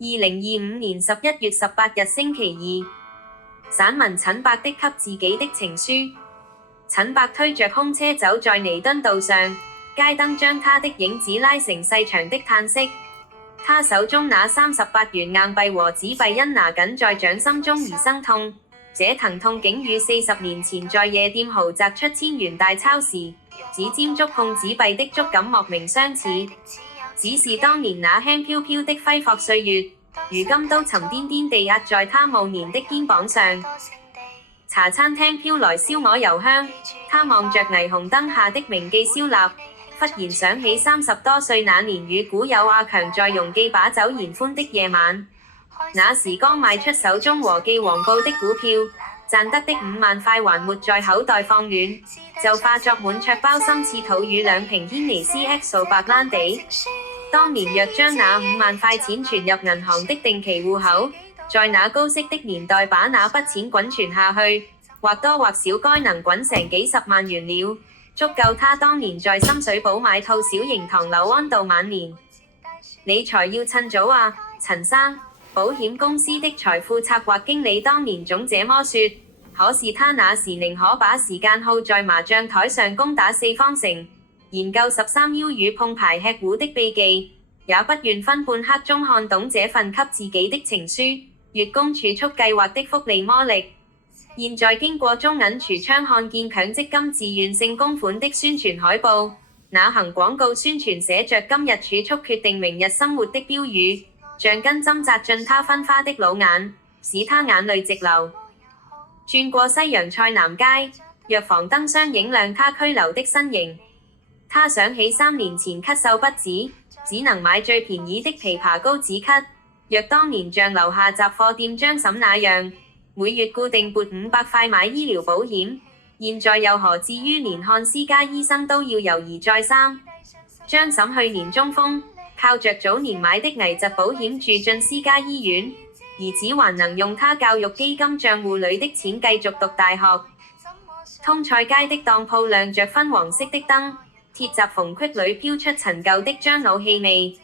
2025年11月18日星期二，散文陳伯的給自己的情書。陳伯推着空車走在彌敦道上，街燈將他的影子拉成細長的嘆息。他手中那38元硬幣和紙幣因拿緊在掌心中而生痛，這疼痛竟與40年前在夜店豪擲出1000元大鈔時，指尖觸碰紙幣的觸感莫名相似。只是當年那輕飄飄的揮霍歲月，如今都沉甸甸地壓在他暮年的肩膀上。茶餐廳飄來燒鵝油香，他望着霓虹燈下的名記燒臘，忽然想起30多歲那年與股友阿強在容記把酒言歡的夜晚。那時剛賣出手中和記黃埔的股票，賺得的5萬塊還沒在口袋放暖，就化作滿桌包心刺肚與2瓶軒尼詩 XO 白蘭地。當年若將那5萬塊錢存入銀行的定期戶口，在那高息的年代把那筆錢滾存下去，或多或少該能滾成幾十萬元了，足夠他當年在深水埗買套小型唐樓安度晚年。理財要趁早啊，陳生。保險公司的財富策劃經理當年總這麼說，可是他那時寧可把時間耗在麻將台上攻打四方城，研究13邀與碰牌吃糊的秘技，也不願分半刻鐘看懂這份給自己的情書。月供儲蓄計劃的複利魔力。現在經過中銀櫥窗看見強積金自願性供款的宣傳海報，那行廣告宣傳寫着今日儲蓄決定明日生活的標語，像根針扎進他昏花的老眼，使他眼淚直流。轉過西洋菜南街，藥房燈箱影亮他拘留的身形。他想起3年前咳嗽不止，只能買最便宜的枇杷膏止咳。若當年像樓下雜貨店張嬸那樣，每月固定撥500塊買醫療保險，現在又何至於連看私家醫生都要猶豫再三。張嬸去年中風，靠着早年買的危疾保險住進私家醫院，兒子還能用他教育基金帳戶裏的錢繼續讀大學。通菜街的當鋪亮着昏黃色的燈，鐵閘縫隙裏飄出陳舊的樟腦氣味，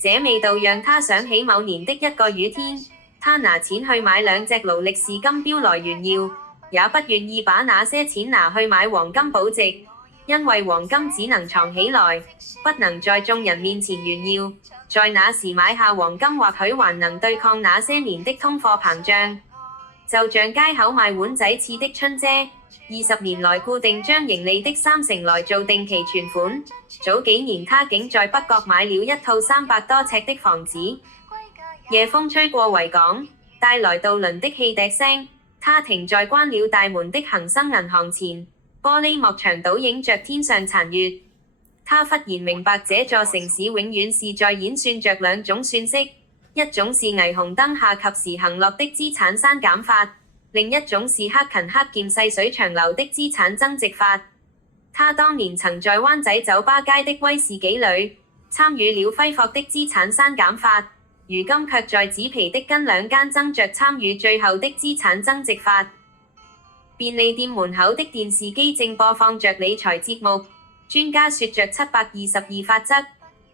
這味道讓他想起某年的一個雨天，他拿錢去買2隻勞力士金錶來炫耀，也不願意把那些錢拿去買黃金保值，因為黃金只能藏起來，不能在眾人面前炫耀。在那時買下黃金或許還能對抗那些年的通貨膨脹。就像街口賣碗仔翅的春姐，20年來固定將盈利的30%來做定期存款。早幾年他竟在北角買了一套300多尺的房子。夜風吹過維港，帶來渡輪的汽笛聲。他停在關了大門的恒生銀行前，玻璃幕牆倒映着天上殘月。他忽然明白這座城市永遠是在演算着2種算式，一種是霓虹燈下及時行樂的資產刪減法，另一種是克勤克儉細水長流的資產增值法。他當年曾在灣仔酒吧街的威士忌裏參與了揮霍的資產刪減法，如今卻在紙皮的斤兩間爭着參與最後的資產增值法。便利店門口的電視機正播放着理財節目，專家說着722法則，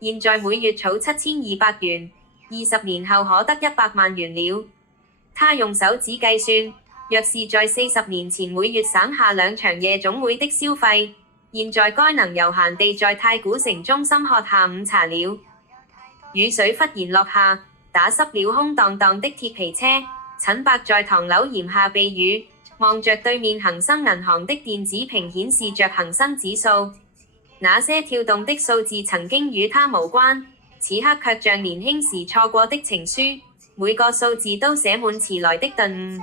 現在每月儲7200元，20年後可得100萬元了。他用手指計算，若是在40年前每月省下2場夜總會的消費，現在該能悠閒地在太古城中心喝下午茶了。雨水忽然落下，打濕了空蕩蕩的鐵皮車。陳伯在唐樓檐下避雨，望着對面恒生銀行的電子屏顯示着恒生指數。那些跳動的數字曾經與他無關，此刻卻像年輕時錯過的情書，每個數字都寫滿遲來的頓悟。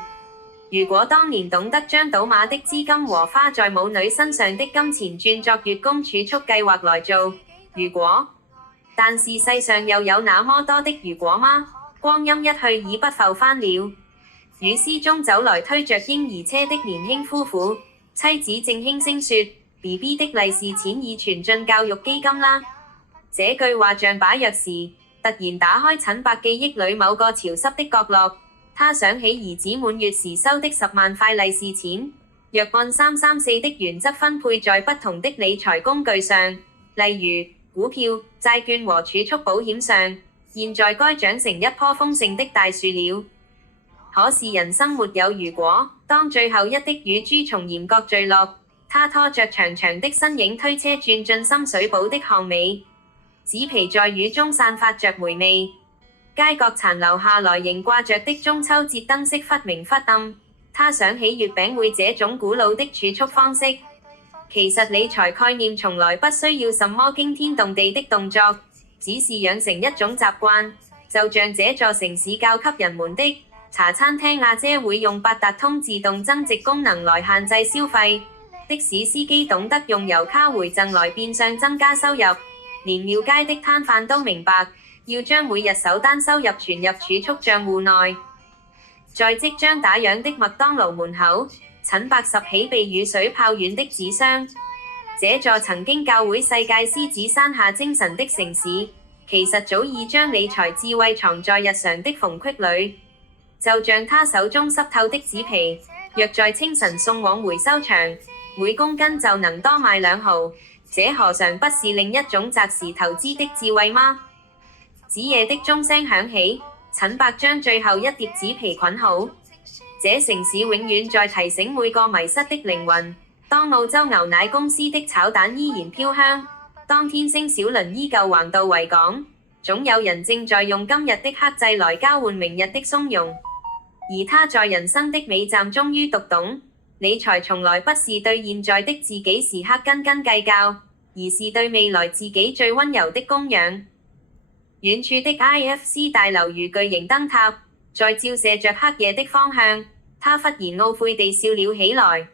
如果當年懂得將賭馬的資金和花在母女身上的金錢轉作月供儲蓄計劃來做，如果，但是世上又有那麼多的如果嗎？光陰一去已不復返了。雨絲中走來推着嬰兒車的年輕夫婦，妻子正輕聲說：BB 的利是錢已存進教育基金啦。這句話像把鑰匙，突然打開陳伯記憶裏某個潮濕的角落。他想起兒子滿月時收的10萬塊利是錢，若按334的原則分配在不同的理財工具上，例如股票、債券和儲蓄保險上，現在該長成一棵豐盛的大樹了。可是人生沒有如果，當最後一滴乳珠從鹽角墜落，他拖着長長的身影推車轉進深水埗的巷尾，紙皮在雨中散發着霉味，街角殘留下來仍掛着的中秋節燈飾忽明忽暗。他想起月餅會這種古老的儲蓄方式。其實理財概念從來不需要什麼驚天動地的動作，只是養成一種習慣。就像這座城市教給人們的茶餐廳阿姐會用八達通自動增值功能來限制消費，的士司機懂得用油卡回贈來變相增加收入，連廟街的攤販都明白要將每日首單收入存入儲蓄帳戶內。在即將打烊的麥當勞門口，陳伯拾起被雨水泡軟的紙箱。這座曾經教會世界獅子山下精神的城市，其實早已將理財智慧藏在日常的縫隙裏。就像他手中濕透的紙皮，若在清晨送往回收場，每公斤就能多賣2毫。這何嘗不是另一種擇時投資的智慧嗎？子夜的鐘聲響起，陳伯將最後一疊紙皮捆好。這城市永遠在提醒每個迷失的靈魂。當澳洲牛奶公司的炒蛋依然飄香，當天星小輪依舊橫渡維港，總有人正在用今日的克制來交換明日的鬆容。而他在人生的尾站終於讀懂，理財從來不是對現在的自己時刻斤斤計較，而是對未來自己最溫柔的供養。遠處的 IFC 大樓如巨型燈塔，在照射着黑夜的方向。他忽然懊悔地笑了起來。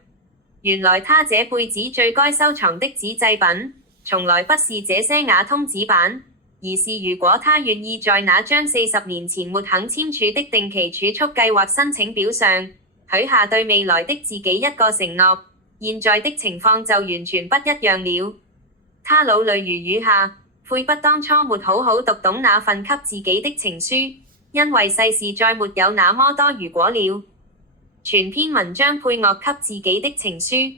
原來他這輩子最該收藏的紙製品，從來不是這些瓦通紙板，而是如果他願意在那張40年前沒肯簽署的定期儲蓄計劃申請表上，許下對未來的自己一個承諾，現在的情況就完全不一樣了。他老淚如雨下，悔不當初沒好好讀懂那份給自己的情書，因為世事再沒有那麼多如果了。全篇文章配樂給自己的情書。